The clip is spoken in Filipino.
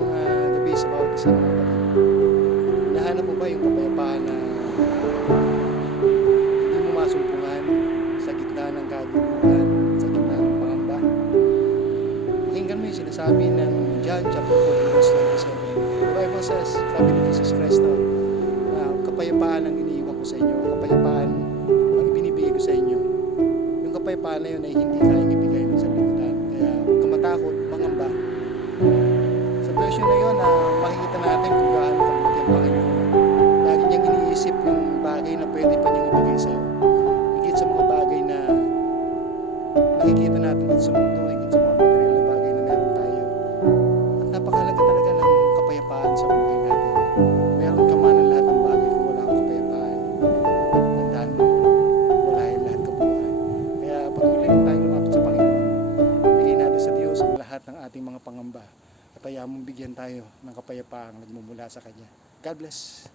mapagpalang gabi sa bawat isa mga kapatid. Hinahanap mo ba yung kapayapaan na hindi mo masumpungan sa gitna ng kaguluhan, sa gitna ng pangamba? Pakinggan mo yung sinasabi ng John chapter 14 verse 27. The Bible says, sabi ni Jesus Christ na kapayapaan ang iniiwan ko sa inyo, kapayapaan ang ibinibigay ko sa inyo. Yung kapayapaan na yun ay hindi kayang ibigay ng sanlibutan. Kaya huwag ka matakot, mangamba. Sa version na yun, makikita natin kung gaano kabuti ang Panginoon. Lagi niyang iniisip yung bagay na pwede pa niyang ibigay sa'yo. Higit sa mga bagay na nakikita natin dito sa mundo, higit sa mga material na bagay na meron tayo. At napakahalaga talaga ng kapayapaan sa buhay natin. Meron ka man ang lahat ng bagay kung wala kang kapayapaan. Tandaan mo, wala yung lahat kabuuan. Kaya patuloy lang tayo lumapit sa Panginoon. Bigay natin sa Diyos ang lahat ng ating mga pangamba. At hayaan mong bigyan tayo ng kapayapaang nagmumula sa Kanya. God bless.